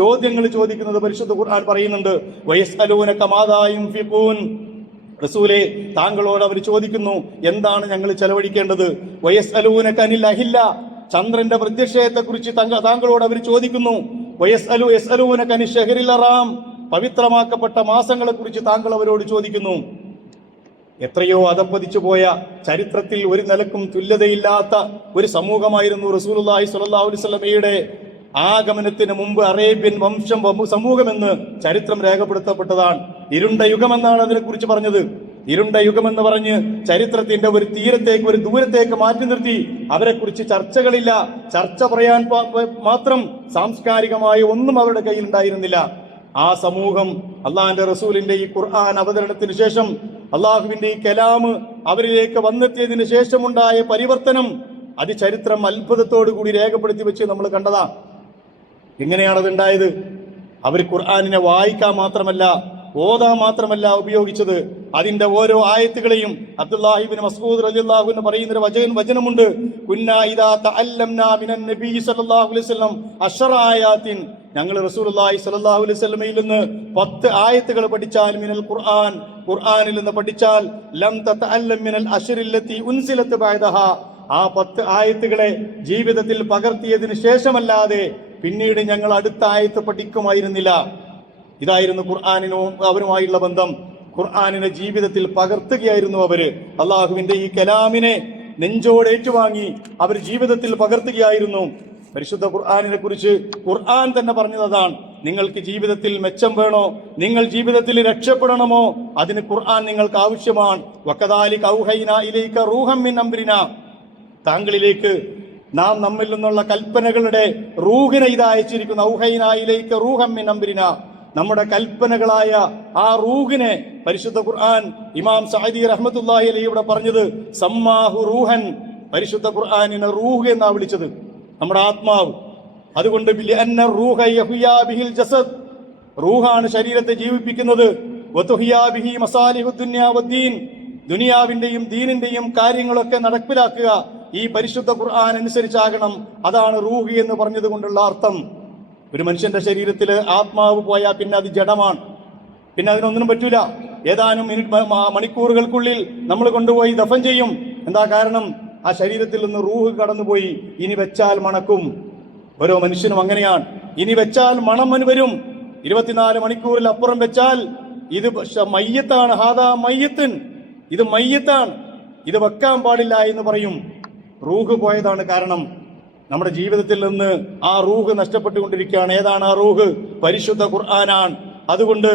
ചോദ്യങ്ങൾ ചോദിക്കുന്നത് പരിശുദ്ധ ഖുർആൻ പറയുന്നുണ്ട്. വയസ്അലൂനക മാദാ യുൻഫിഖൂൻ, റസൂലേ താങ്കളോട് അവർ ചോദിക്കുന്നു എന്താണ് ഞങ്ങൾ ചെലവഴിക്കേണ്ടത്. വയസ്അലൂനക അനിൽ അഹില്ല, ചന്ദ്രന്റെ പ്രത്യക്ഷത്തെ കുറിച്ച് താങ്കളോട് അവർ ചോദിക്കുന്നു. യസ്അലൂനക അനി ശഹ്രിൽ ഹറാം, പവിത്രമാക്കപ്പെട്ട മാസങ്ങളെ കുറിച്ച് താങ്കൾ അവരോട് ചോദിക്കുന്നു. എത്രയോ അധപ്പതിച്ചു പോയ, ചരിത്രത്തിൽ ഒരു നിലക്കും തുല്യതയില്ലാത്ത ഒരു സമൂഹമായിരുന്നു റസൂലുള്ളാഹി സ്വല്ലല്ലാഹു അലൈഹി വസല്ലമയുടെ ആഗമനത്തിന് മുമ്പ് അറേബ്യൻ വംശം സമൂഹമെന്ന് ചരിത്രം രേഖപ്പെടുത്തപ്പെട്ടതാണ്. ഇരുണ്ട യുഗമെന്നാണ് അതിനെക്കുറിച്ച് പറഞ്ഞത്. ഇരുണ്ട യുഗമെന്ന് പറഞ്ഞ് ചരിത്രത്തിന്റെ ഒരു തീരത്തേക്ക്, ഒരു ദൂരത്തേക്ക് മാറ്റി നിർത്തി അവരെ കുറിച്ച് ചർച്ചകളില്ല. ചർച്ച പറയാൻ മാത്രം സാംസ്കാരികമായ ഒന്നും അവരുടെ കയ്യിൽ ഉണ്ടായിരുന്നില്ല. ആ സമൂഹം അള്ളാഹിന്റെ റസൂലിന്റെ ഈ ഖുർആൻ അവതരണത്തിന് ശേഷം, അള്ളാഹുവിന്റെ ഈ കലാമ് അവരിലേക്ക് വന്നെത്തിയതിന് ശേഷമുണ്ടായ പരിവർത്തനം, അത് ചരിത്രം അത്ഭുതത്തോടു കൂടി രേഖപ്പെടുത്തി വെച്ച് നമ്മൾ കണ്ടതാ. എങ്ങനെയാണത് ഉണ്ടായത്? അവർ ഖുർആനിനെ വായിക്കാൻ മാത്രമല്ല, ഓതാൻ മാത്രമല്ല ഉപയോഗിച്ചത്, അതിന്റെ ഓരോ ആയത്തുകളെയും അബ്ദുല്ലാഹി ഇബ്നു മസ്ഊദ് റളിയല്ലാഹു അൻഹു പറയുന്ന വചനമുണ്ട്. കുന്നാ ഇദാ തഅല്ലംനാ മിനൻ നബി സല്ലല്ലാഹു അലൈഹി വസല്ലം അശ്റ ആയാത്തിൻ, ഞങ്ങൾ റസൂലുള്ളാഹി സ്വല്ലല്ലാഹു അലൈഹി വസല്ലമയിൽ നിന്ന് 10 ആയത്തുകൾ പഠിച്ചാൽ, മിനൽ ഖുർആൻ, ഖുർആനിൽ നിന്ന് പഠിച്ചാൽ, ലം തതഅല്ലം മിനൽ അശ്റില്ലതി ഉൻസിലത് ബഅദഹാ, ആ 10 ആയത്തുകളെ ജീവിതത്തിൽ പകർത്തിയതിന് ശേഷമല്ലാതെ പിന്നീട് ഞങ്ങൾ അടുത്ത ആയത്ത് പഠിക്കുമായിരുന്നില്ല. ഇതായിരുന്നു ഖുർആനിനും അവരുമായുള്ള ബന്ധം. ഖുർആനിനെ ജീവിതത്തിൽ പകർത്തുകയായിരുന്നു അവര്. അള്ളാഹുവിന്റെ ഈ കലാമിനെ നെഞ്ചോട് ഏറ്റുവാങ്ങി അവർ ജീവിതത്തിൽ പകർത്തുകയായിരുന്നു. പരിശുദ്ധ ഖുർആനിനെ കുറിച്ച് ഖുർആൻ തന്നെ പറഞ്ഞതാണ്, നിങ്ങൾക്ക് ജീവിതത്തിൽ മെച്ചം വേണോ, നിങ്ങൾ ജീവിതത്തിൽ രക്ഷപ്പെടണമോ, അതിന് ഖുർആൻ നിങ്ങൾക്ക് ആവശ്യമാണ്. വകദാലിക ഔഹൈനാ ഇലൈക റൂഹം മിൻ അംരിനാ, താങ്കളിലേക്ക് നാം നമ്മിൽ നിന്നുള്ള കൽപ്പനകളുടെ റൂഹിനെ ഇത് അയച്ചിരിക്കുന്നു. ഔഹൈനാ ഇലൈക റൂഹം മിൻ അംരിനാ, നമ്മുടെ കൽപ്പനകളായ ആ റൂഹിനെ പരിശുദ്ധ ഖുർആൻ ഇമാം സഅദി റഹ്മത്തുള്ളാഹി അലൈഹി ഇവിടെ പറഞ്ഞത് സമ്മാഹു റൂഹൻ, പരിശുദ്ധ ഖുർആനിനെ റൂഹ് എന്നാ വിളിച്ചത്, നമ്മുടെ ആത്മാവ്. അതുകൊണ്ട് റൂഹ യഹ്യാ ബിഹിൽ ജസദ്, റൂഹാണ് ശരീരത്തെ ജീവിപ്പിക്കുന്നത്. വതുഹ്യാ ബിഹി മസാലിഹുദ് ദുനിയാ വദ്ദീൻ, ദുനിയാവിന്റെയും ദീനിന്റെയും കാര്യങ്ങളൊക്കെ നടപ്പിലാക്കുക ഈ പരിശുദ്ധ ഖുർആൻ അനുസരിച്ചാകണം. അതാണ് റൂഹ് എന്ന് പറഞ്ഞത് കൊണ്ടുള്ള അർത്ഥം. ഒരു മനുഷ്യന്റെ ശരീരത്തിൽ ആത്മാവ് പോയാൽ പിന്നെ അത് ജഡമാണ്, പിന്നെ അതിനൊന്നിനും പറ്റൂല. ഏതാനും മണിക്കൂറുകൾക്കുള്ളിൽ നമ്മൾ കൊണ്ടുപോയി ദഫൻ ചെയ്യും. എന്താ കാരണം? ആ ശരീരത്തിൽ നിന്ന് റൂഹ് കടന്നുപോയി, ഇനി വെച്ചാൽ മണക്കും. ഓരോ മനുഷ്യനും അങ്ങനെയാണ്. ഇനി വെച്ചാൽ മണം വരും. 24 മണിക്കൂറിൽ അപ്പുറം വെച്ചാൽ ഇത് മയ്യത്താണ്, ഹാദാ മയ്യത്തിൻ, ഇത് മയ്യത്താണ്, ഇത് വെക്കാൻ പാടില്ല എന്ന് പറയും. റൂഹ് പോയതാണ് കാരണം. നമ്മുടെ ജീവിതത്തിൽ നിന്ന് ആ റൂഹ് നഷ്ടപ്പെട്ടുകൊണ്ടിരിക്കുകയാണ്. ഏതാണ് ആ റൂഹ്? പരിശുദ്ധ ഖുർആനാണ്. അതുകൊണ്ട്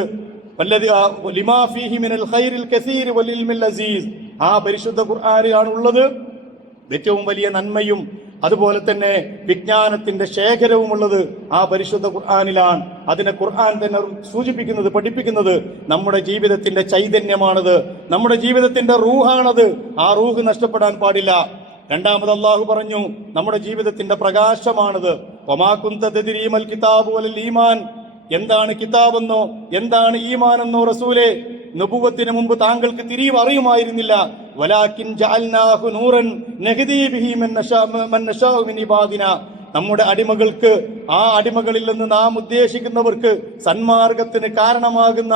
ആ പരിശുദ്ധ ഖുർആനിലാണ് ഉള്ളത് ഏറ്റവും വലിയ നന്മയും അതുപോലെ തന്നെ വിജ്ഞാനത്തിന്റെ ശേഖരവുമുള്ളത് ആ പരിശുദ്ധ ഖുർആനിലാണ്. അതിനെ ഖുർആൻ തന്നെ സൂചിപ്പിക്കുന്നത്, പഠിപ്പിക്കുന്നത് നമ്മുടെ ജീവിതത്തിന്റെ ചൈതന്യമാണത്, നമ്മുടെ ജീവിതത്തിന്റെ റൂഹാണത്. ആ റൂഹ് നഷ്ടപ്പെടാൻ പാടില്ല. രണ്ടാമത് അള്ളാഹു പറഞ്ഞു നമ്മുടെ ജീവിതത്തിന്റെ പ്രകാശമാണത്. വമാ കുന്ത തദ്രീ മൽ കിതാബു വൽ ഈമാൻ, എന്താണ് കിതാബെന്നോ എന്താണ് ഈമാനെന്നോ റസൂലേ നബുവത്തിന് മുമ്പ് താങ്കൾക്ക് തിരിവ് അറിയുമായിരുന്നില്ല. വലാകിൻ ജഅൽനാഹു നൂറൻ നഹ്ദീ ബിഹി മൻ നശാഉ മിൻ ഇബാദിനാ, നമ്മുടെ അടിമകൾക്ക്, ആ അടിമകളിൽ നിന്ന് നാം ഉദ്ദേശിക്കുന്നവർക്ക് സന്മാർഗത്തിന് കാരണമാകുന്ന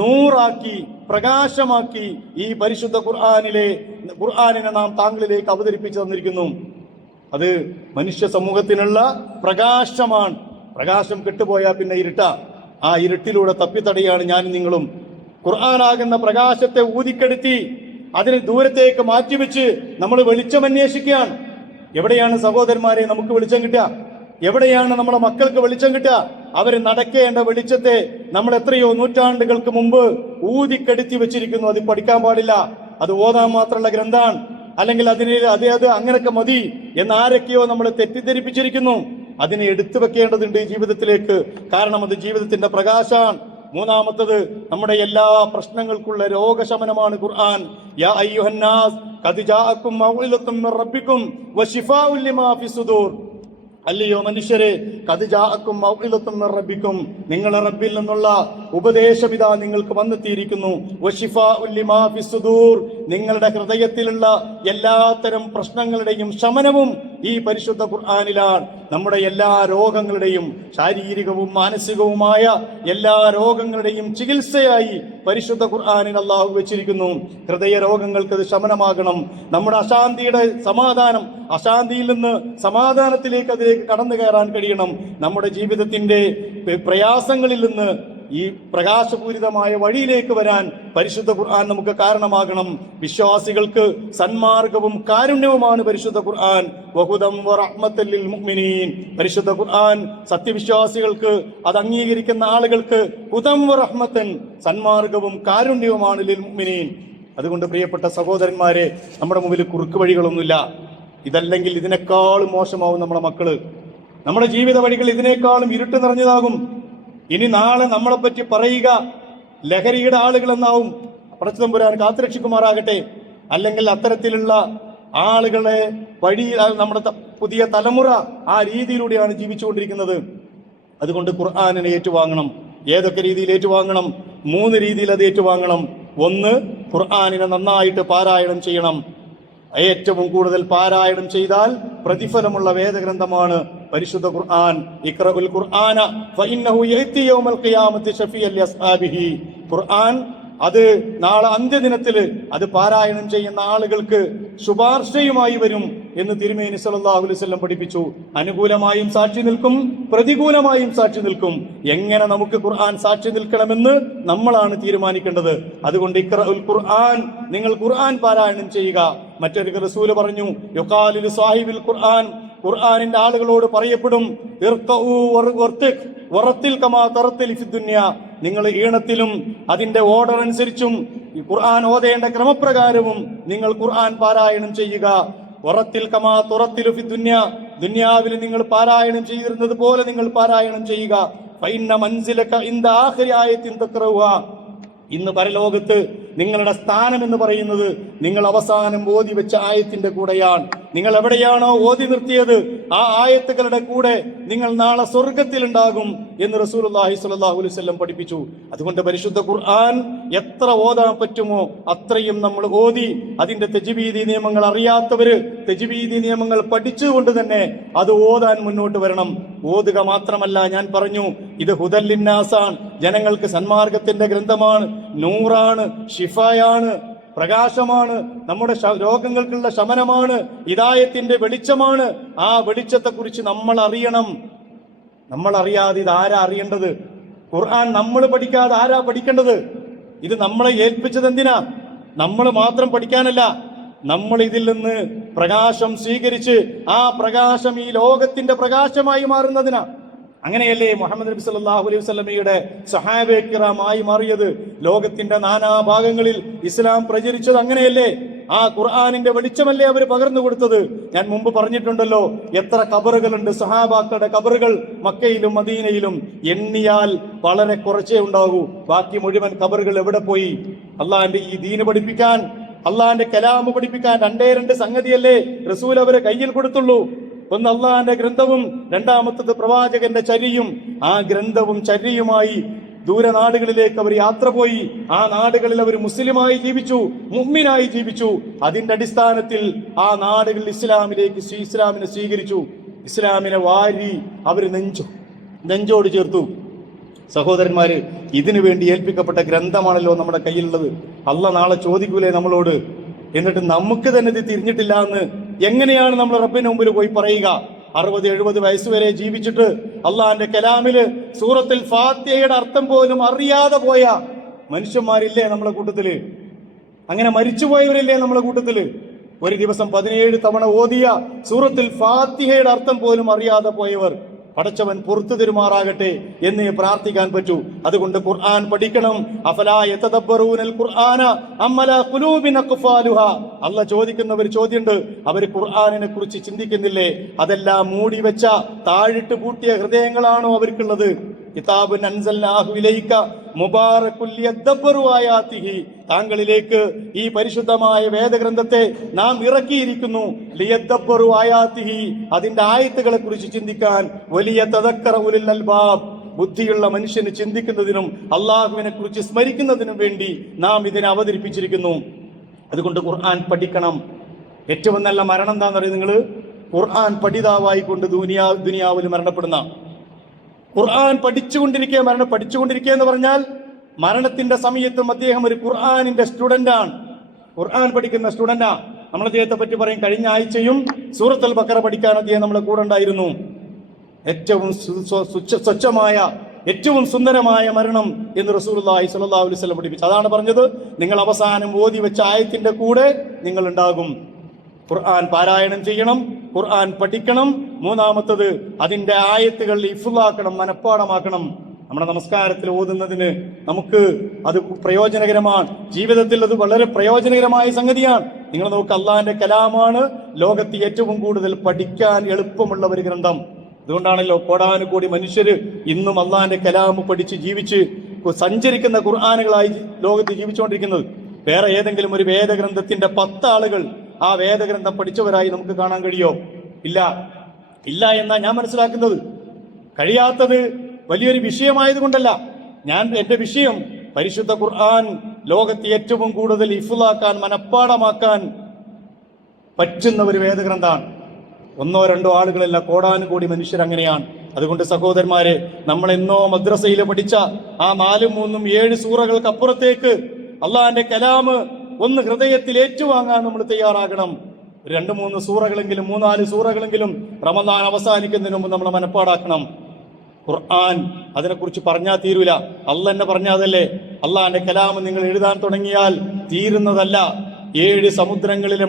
നൂറാക്കി, പ്രകാശമാക്കി ഈ പരിശുദ്ധ ഖുർആനിനെ നാം താങ്കളിലേക്ക് അവതരിപ്പിച്ചു തന്നിരിക്കുന്നു. അത് മനുഷ്യ സമൂഹത്തിനുള്ള പ്രകാശമാണ്. പ്രകാശം കെട്ടുപോയാൽ പിന്നെ ഇരുട്ടാ. ആ ഇരുട്ടിലൂടെ തപ്പിത്തടയാണ് ഞാനും നിങ്ങളും. ഖുർആനാകുന്ന പ്രകാശത്തെ ഊതിക്കെടുത്തി അതിന് ദൂരത്തേക്ക് മാറ്റിവെച്ച് നമ്മൾ വെളിച്ചം അന്വേഷിക്കുകയാണ്. എവിടെയാണ് സഹോദരന്മാരെ നമുക്ക് വെളിച്ചം കിട്ടുക? എവിടെയാണ് നമ്മുടെ മക്കൾക്ക് വെളിച്ചം കിട്ടുക? അവർ നടക്കേണ്ട വെളിച്ചത്തെ നമ്മൾ എത്രയോ നൂറ്റാണ്ടുകൾക്ക് മുമ്പ് ഊതിക്കെടുത്തി വെച്ചിരിക്കുന്നു. അത് പഠിക്കാൻ പാടില്ല, അത് ഓതാൻ മാത്രമുള്ള ഗ്രന്ഥാണ്, അല്ലെങ്കിൽ അത് അങ്ങനെയൊക്കെ മതി എന്നാരൊക്കെയോ നമ്മളെ തെറ്റിദ്ധരിപ്പിച്ചിരിക്കുന്നു. അതിനെ എടുത്തു വെക്കേണ്ടതുണ്ട് ജീവിതത്തിലേക്ക്. കാരണം അത് ജീവിതത്തിന്റെ പ്രകാശമാണ്. മൂന്നാമത്തത് നമ്മുടെ എല്ലാ പ്രശ്നങ്ങൾക്കുള്ള രോഗശമനമാണ് ഖുർആൻ. യാ അയ്യുഹന്നാസ് ഖദ് ജാഅക്കും മൗഇലത്തും മിർ റബ്ബിക്കും വശിഫാഉൻ ലിമാ ഫിസ്സുദൂർ, അല്ലയോ മനുഷ്യരെ, ഖദ് ജാഅക്കും മൗഇലത്തും മിർ റബ്ബിക്കും, നിങ്ങളുടെ റബ്ബിൽ നിന്നുള്ള ഉപദേശം ഇതാ നിങ്ങൾക്ക് വന്നെത്തിയിരിക്കുന്നു. വശിഫാഉൻ ലിമാ ഫിസ്സുദൂർ, നിങ്ങളുടെ ഹൃദയത്തിലുള്ള എല്ലാത്തരം പ്രശ്നങ്ങളുടെയും ശമനവും ഈ പരിശുദ്ധ ഖുർആനിലാണ്. നമ്മുടെ എല്ലാ രോഗങ്ങളുടെയും ശാരീരികവും മാനസികവുമായ എല്ലാ രോഗങ്ങളുടെയും ചികിത്സയായി പരിശുദ്ധ ഖുർആനിൽ അല്ലാഹു വെച്ചിരിക്കുന്നു. ഹൃദയ രോഗങ്ങൾക്ക് അത് ശമനമാകണം. നമ്മുടെ അശാന്തിയുടെ സമാധാനം, അശാന്തിയിൽ നിന്ന് സമാധാനത്തിലേക്ക് അതിലേക്ക് കടന്നു കയറാൻ കഴിയണം. നമ്മുടെ ജീവിതത്തിന്റെ പ്രയാസങ്ങളിൽ നിന്ന് ഈ പ്രകാശപൂരിതമായ വഴിയിലേക്ക് വരാൻ പരിശുദ്ധ ഖുർആൻ നമുക്ക് കാരണമാകണം. വിശ്വാസികൾക്ക് സന്മാർഗവും കാരുണ്യവുമാണ് പരിശുദ്ധ ഖുർആൻ. വഹുദം വറഹ്മത്തുൽ ലിൽ മുഅ്മിനീൻ, പരിശുദ്ധ ഖുർആൻ സത്യവിശ്വാസികൾക്ക്, അത് അംഗീകരിക്കുന്ന ആളുകൾക്ക് ഹുദം വറഹ്മത്തൻ, സന്മാർഗവും കാരുണ്യവുമാണ് ലിൽ മുഅ്മിനീൻ. അതുകൊണ്ട് പ്രിയപ്പെട്ട സഹോദരന്മാരെ, നമ്മുടെ മുമ്പിൽ കുറുക്ക് വഴികളൊന്നുമില്ല. ഇതല്ലെങ്കിൽ ഇതിനേക്കാളും മോശമാവും നമ്മുടെ മക്കള്. നമ്മുടെ ജീവിത വഴികൾ ഇതിനേക്കാളും ഇരുട്ട് നിറഞ്ഞതാകും. ഇനി നാളെ നമ്മളെപ്പറ്റി പറയുക ലഹരിയുടെ ആളുകൾ എന്നാവും. പടച്ചതമ്പുരാൻ കാത്തുരക്ഷിക്കുമാറാകട്ടെ. അല്ലെങ്കിൽ അത്തരത്തിലുള്ള ആളുകളെ വഴി നമ്മുടെ പുതിയ തലമുറ ആ രീതിയിലൂടെയാണ് ജീവിച്ചുകൊണ്ടിരിക്കുന്നത്. അതുകൊണ്ട് ഖുർആനിനെ ഏറ്റുവാങ്ങണം. ഏതൊക്കെ രീതിയിൽ ഏറ്റുവാങ്ങണം? 3 രീതിയിൽ അത് ഏറ്റുവാങ്ങണം. ഒന്ന്, ഖുർആനിനെ നന്നായിട്ട് പാരായണം ചെയ്യണം. ഏറ്റവും കൂടുതൽ പാരായണം ചെയ്താൽ പ്രതിഫലമുള്ള വേദഗ്രന്ഥമാണ് പരിശുദ്ധ ഖുർആൻ. ഇഖ്റഉൽ ഖുർആന ഫഇന്നഹു യഅതി യൗമൽ ഖിയാമത്തി ശഫീഅൻ ലിഅസ്ഹാബിഹി. ഖുർആൻ അത് നാളെ അന്ത്യദിനത്തില് അത് പാരായണം ചെയ്യുന്ന ആളുകൾക്ക് ശുപാർശയുമായി വരും എന്ന് തിരുമേനി സല്ലല്ലാഹു അലൈഹി വസല്ലം പഠിപ്പിച്ചു. അനുകൂലമായും സാക്ഷി നിൽക്കും, പ്രതികൂലമായും സാക്ഷി നിൽക്കും. എങ്ങനെ നമുക്ക് ഖുർആൻ സാക്ഷി നിൽക്കണമെന്ന് നമ്മളാണ് തീരുമാനിക്കേണ്ടത്. അതുകൊണ്ട് ഇഖ്റഉൽ ഖുർആൻ, നിങ്ങൾ ഖുർആൻ പാരായണം ചെയ്യുക. മറ്റൊരു റസൂല് പറഞ്ഞു, യുഖാലു സാഹിബിൽ ഖുർആൻ, ഖുർആനിന്റെ ആളുകളോട് പറയപ്പെടും, നിങ്ങൾ ഈണത്തിലും അതിന്റെ ഓർഡർ അനുസരിച്ചും ഖുർആൻ ഓതേണ്ട ക്രമപ്രകാരവും നിങ്ങൾ ഖുർആൻ പാരായണം ചെയ്യുക. വറത്തിൽ കമാ തുറത്തിലു ഫി ദുനിയ, ദുനിയാവിൽ നിങ്ങൾ പാരായണം ചെയ്തിരുന്നത് പോലെ നിങ്ങൾ പാരായണം ചെയ്യുക. ഫഇന്ന മൻസിലക ഇൻദ ആഖിരി ആയത്തിൻ തഖറഉഹ, ഇന്ന് പരലോകത്ത് നിങ്ങളുടെ സ്ഥാനം എന്ന് പറയുന്നത് നിങ്ങൾ അവസാനം ഓതി വെച്ച ആയത്തിന്റെ കൂടെയാണ്. നിങ്ങൾ എവിടെയാണോ ഓതി നിർത്തിയത് ആ ആയത്തുകളുടെ കൂടെ നിങ്ങൾ നാളെ സ്വർഗത്തിലുണ്ടാകും എന്ന് റസൂലുള്ളാഹി സ്വല്ലല്ലാഹു അലൈഹി വസല്ലം പഠിപ്പിച്ചു. അതുകൊണ്ട് പരിശുദ്ധ ഖുർആൻ എത്ര ഓതാൻ പറ്റുമോ അത്രയും നമ്മൾ ഓതി, അതിന്റെ തജ്വീദി നിയമങ്ങൾ അറിയാത്തവര് തജ്വീദി നിയമങ്ങൾ പഠിച്ചുകൊണ്ട് തന്നെ അത് ഓതാൻ മുന്നോട്ട് വരണം. ഓതുക മാത്രമല്ല, ഞാൻ പറഞ്ഞു ഇത് ഹുദൽ ലിന്നാസാണ്, ജനങ്ങൾക്ക് സന്മാർഗത്തിന്റെ ഗ്രന്ഥമാണ്, നൂറാണ്, ഷിഫയാണ്, പ്രകാശമാണ്, നമ്മുടെ രോഗങ്ങൾക്കുള്ള ശമനമാണ്, ഹിദായത്തിന്റെ വെളിച്ചമാണ്. ആ വെളിച്ചത്തെക്കുറിച്ച് നമ്മൾ അറിയണം. നമ്മൾ അറിയാതെ ഇത് ആരാ അറിയേണ്ടത്? ഖുർആൻ നമ്മൾ പഠിക്കാതെ ആരാ പഠിക്കേണ്ടത്? ഇത് നമ്മളെ ഏൽപ്പിച്ചത് എന്തിനാ? നമ്മൾ മാത്രം പഠിക്കാനല്ല, നമ്മൾ ഇതിൽ നിന്ന് പ്രകാശം സ്വീകരിച്ച് ആ പ്രകാശം ഈ ലോകത്തിന്റെ പ്രകാശമായി മാറുന്നതിനാ. അങ്ങനെയല്ലേ മുഹമ്മദ് നബി സല്ലല്ലാഹു അലൈഹി വസല്ലമയുടെ സഹാബയെ കിറാമായി മാറിയത്? ലോകത്തിന്റെ നാനാഭാഗങ്ങളിൽ ഇസ്ലാം പ്രചരിച്ചത് അങ്ങനെയല്ലേ? ആ ഖുർആനിന്റെ വെളിച്ചമല്ലേ അവർ പകർന്നു കൊടുത്തത്? ഞാൻ മുമ്പ് പറഞ്ഞിട്ടുണ്ടല്ലോ, എത്ര ഖബറുകളുണ്ട്, സഹാബാക്കളുടെ ഖബറുകൾ മക്കയിലും മദീനയിലും. എണ്ണിയാൽ വളരെ കുറച്ചേ ഉണ്ടാകൂ. ബാക്കി മുഴുവൻ ഖബറുകൾ എവിടെ പോയി? അള്ളാഹിന്റെ ഈ ദീന് പഠിപ്പിക്കാൻ, അള്ളാഹിന്റെ കലാമ് പഠിപ്പിക്കാൻ രണ്ട് സംഗതിയല്ലേ റസൂൽ അവരെ കയ്യിൽ കൊടുത്തുള്ളൂ. ഒന്ന് അള്ളാഹിന്റെ ഗ്രന്ഥവും രണ്ടാമത്തത് പ്രവാചകന്റെ ചര്യയും. ആ ഗ്രന്ഥവും ചര്യയുമായി ദൂരനാടുകളിലേക്ക് അവർ യാത്ര പോയി. ആ നാടുകളിൽ അവർ മുസ്ലിമായി ജീവിച്ചു, മുഅ്മിനായി ജീവിച്ചു. അതിന്റെ അടിസ്ഥാനത്തിൽ ആ നാടുകളിൽ ഇസ്ലാമിനെ സ്വീകരിച്ചു. ഇസ്ലാമിനെ വാരി അവർ നെഞ്ചോട് ചേർത്തു. സഹോദരന്മാര്, ഇതിനു വേണ്ടി ഏൽപ്പിക്കപ്പെട്ട ഗ്രന്ഥമാണല്ലോ നമ്മുടെ കയ്യിലുള്ളത്. അള്ളാഹ് നാളെ ചോദിക്കൂലേ നമ്മളോട്? എന്നിട്ട് നമുക്ക് തന്നെ ഇത് തിരിഞ്ഞിട്ടില്ല എന്ന് എങ്ങനെയാണ് നമ്മൾ റബ്ബിന് മുമ്പിൽ പോയി പറയുക? 60-70 വയസ്സുവരെ ജീവിച്ചിട്ട് അള്ളാഹിന്റെ കലാമില് സൂറത്തുൽ ഫാത്തിഹയുടെ അർത്ഥം പോലും അറിയാതെ പോയ മനുഷ്യന്മാരില്ലേ നമ്മളെ കൂട്ടത്തില്? അങ്ങനെ മരിച്ചുപോയവരില്ലേ നമ്മളെ കൂട്ടത്തില്? ഒരു ദിവസം 17 തവണ ഓതിയ സൂറത്തുൽ ഫാത്തിഹയുടെ അർത്ഥം പോലും അറിയാതെ പോയവർ. പടച്ചവൻ പുറത്തു തരുമാറാകട്ടെ എന്ന് പ്രാർത്ഥിക്കാൻ പറ്റൂ. അതുകൊണ്ട് ഖുർആൻ പഠിക്കണം. അഫലാ യതദബ്ബറൂനൽ ഖുർആന അമ്മലാ ഖുലൂബിൻ അഖ്ഫാലുഹാ. അല്ലാഹ് ചോദിക്കുന്നവർ ചോദ്യമുണ്ട്, അവർ ഖുർആനിനെ കുറിച്ച് ചിന്തിക്കുന്നില്ലേ? അതെല്ലാം മൂടി വെച്ച താഴിട്ട് പൂട്ടിയ ഹൃദയങ്ങളാണോ അവർക്കുള്ളത്? കിതാബുൻ അൻസൽനാഹു ഇലൈക മുബാറകുൽ ലിയദ്ദബ്ബറു ആയാതിഹി. താങ്കളിലേക്ക് ഈ പരിശുദ്ധമായ വേദഗ്രന്ഥത്തെ നാം ഇറക്കിയിരിക്കുന്നു. ലിയദ്ദബ്ബറു ആയാതിഹി, അതിന്റെ ആയത്തുകളെ കുറിച്ച് ചിന്തിക്കാൻ. വലിയ തദക്കറ ഉലുൽ അൽബാബ്, ബുദ്ധിയുള്ള മനുഷ്യന് ചിന്തിക്കുന്നതിനും അള്ളാഹുവിനെ കുറിച്ച് സ്മരിക്കുന്നതിനും വേണ്ടി നാം ഇതിനെ അവതരിപ്പിച്ചിരിക്കുന്നു. അതുകൊണ്ട് ഖുർആൻ പഠിക്കണം. ഏറ്റവും നല്ല മരണം എന്താണെന്ന് പറയുന്നത്? നിങ്ങൾ ഖുർആൻ പഠിതാവായിക്കൊണ്ട് ദുനിയാവിൽ മരണപ്പെടുന്ന, ഖുർആൻ പഠിച്ചുകൊണ്ടിരിക്കുക എന്ന് പറഞ്ഞാൽ മരണത്തിന്റെ സമയത്തും അദ്ദേഹം ഒരു ഖുർആനിന്റെ സ്റ്റുഡന്റാണ്, ഖുർആൻ പഠിക്കുന്ന സ്റ്റുഡന്റാ. നമ്മൾ അദ്ദേഹത്തെ പറ്റി പറയും, കഴിഞ്ഞ ആഴ്ചയും സൂറത്തുൽ ബഖറ പഠിക്കാൻ അദ്ദേഹം നമ്മളെ കൂടെ ഉണ്ടായിരുന്നു. ഏറ്റവും സ്വച്ഛമായ, ഏറ്റവും സുന്ദരമായ മരണം എന്ന് റസൂലുള്ളാഹി സ്വല്ലല്ലാഹു അലൈഹി വസല്ലം പഠിപ്പിച്ചു. അതാണ് പറഞ്ഞത്, നിങ്ങൾ അവസാനം ഓതി വെച്ച ആയത്തിന്റെ കൂടെ നിങ്ങൾ ഉണ്ടാകും. ഖുർആൻ പാരായണം ചെയ്യണം, ഖുർആൻ പഠിക്കണം. മൂന്നാമത്തത്, അതിന്റെ ആയത്തുകൾ ഹിഫ്ളാക്കണം, മനഃപ്പാഠമാക്കണം. നമ്മുടെ നമസ്കാരത്തിൽ ഓതുന്നതിന് നമുക്ക് അത് പ്രയോജനകരമാണ്. ജീവിതത്തിൽ അത് വളരെ പ്രയോജനകരമായ സംഗതിയാണ്. നിങ്ങൾ നോക്ക്, അള്ളാഹിന്റെ കലാമാണ് ലോകത്ത് ഏറ്റവും കൂടുതൽ പഠിക്കാൻ എളുപ്പമുള്ള ഒരു ഗ്രന്ഥം. അതുകൊണ്ടാണല്ലോ കോടാനുകോടി മനുഷ്യര് ഇന്നും അള്ളാഹിന്റെ കലാമ് പഠിച്ച് ജീവിച്ച് സഞ്ചരിക്കുന്ന ഖുർആനുകളായി ലോകത്ത് ജീവിച്ചുകൊണ്ടിരിക്കുന്നത്. വേറെ ഏതെങ്കിലും ഒരു വേദഗ്രന്ഥത്തിന്റെ 10 ആളുകൾ ആ വേദഗ്രന്ഥം പഠിച്ചവരായി നമുക്ക് കാണാൻ കഴിയോ? ഇല്ല എന്നാ ഞാൻ മനസ്സിലാക്കുന്നത്. കഴിയാത്തത് വലിയൊരു വിഷയമായതുകൊണ്ടല്ല. എന്റെ വിഷയം പരിശുദ്ധ ഖുർആൻ ലോകത്ത് ഏറ്റവും കൂടുതൽ ഹിഫ്ളാക്കാൻ, മനഃപ്പാഠമാക്കാൻ പറ്റുന്ന ഒരു വേദഗ്രന്ഥമാണ്. 1-2 ആളുകളല്ല, കോടാനുകോടി മനുഷ്യർ അങ്ങനെയാണ്. അതുകൊണ്ട് സഹോദരന്മാരെ, നമ്മൾ എന്നോ മദ്രസയിൽ പഠിച്ച ആ 4, 3, 7 സൂറകൾക്ക് അപ്പുറത്തേക്ക് അള്ളാഹിന്റെ കലാമ് ഒന്ന് ഹൃദയത്തിൽ ഏറ്റുവാങ്ങാൻ നമ്മൾ തയ്യാറാകണം. 2-3 സൂറകളെങ്കിലും 3-4 സൂറകളെങ്കിലും റമദാൻ അവസാനിക്കുന്നതിന് മുമ്പ് നമ്മൾ മനഃപ്പാടാക്കണം. ഖുർആൻ അതിനെക്കുറിച്ച് പറഞ്ഞാൽ തീരൂല. അള്ളാഹ് എന്നെ പറഞ്ഞതല്ലേ. അള്ളാഹിന്റെ കലാമ് നിങ്ങൾ എഴുതാൻ തുടങ്ങിയാൽ തീരുന്നതല്ല. 7 സമുദ്രങ്ങളിലെ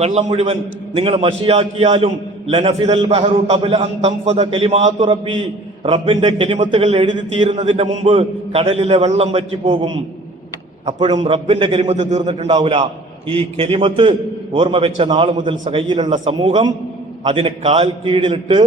വെള്ളം മുഴുവൻ നിങ്ങൾ മഷിയാക്കിയാലും ലനഫിദൽ ബഹറു ഖബല അൻ തൻഫദ കലിമാതു റബ്ബി, റബ്ബിന്റെ കലിമത്തുകൾ എഴുതി തീരുന്നതിന്റെ മുമ്പ് കടലിലെ വെള്ളം വറ്റിപ്പോകും. അപ്പോഴും റബ്ബിന്റെ കലിമത്ത് തീർന്നിട്ടുണ്ടാവില്ല. ഈ കലിമത്ത് ഓർമ്മ വെച്ച നാൾ മുതൽ കയ്യിലുള്ള സമൂഹം അതിനെ കാൽ കീഴിലിട്ട്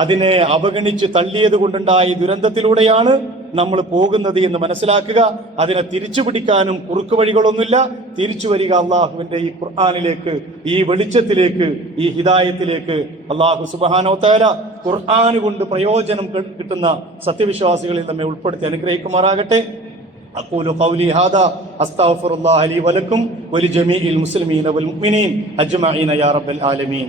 അതിനെ അവഗണിച്ച് തള്ളിയത് കൊണ്ടുണ്ടായ ദുരന്തത്തിലൂടെയാണ് നമ്മൾ പോകുന്നത് എന്ന് മനസ്സിലാക്കുക. അതിനെ തിരിച്ചു പിടിക്കാനും കുറുക്കു വഴികളൊന്നുമില്ല. തിരിച്ചു വരിക അള്ളാഹുവിന്റെ ഈ ഖുർആനിലേക്ക്, ഈ വെളിച്ചത്തിലേക്ക്, ഈ ഹിദായത്തിലേക്ക്. അള്ളാഹു സുബ്ഹാനഹു വ തആല ഖുർആൻ കൊണ്ട് പ്രയോജനം കിട്ടുന്ന സത്യവിശ്വാസികളിൽ നമ്മെ ഉൾപ്പെടുത്തി അനുഗ്രഹിക്കുമാറാകട്ടെ. أقول قولي هذا أستغفر الله لي ولكم ولجميع المسلمين والمؤمنين أجمعين يا رب العالمين.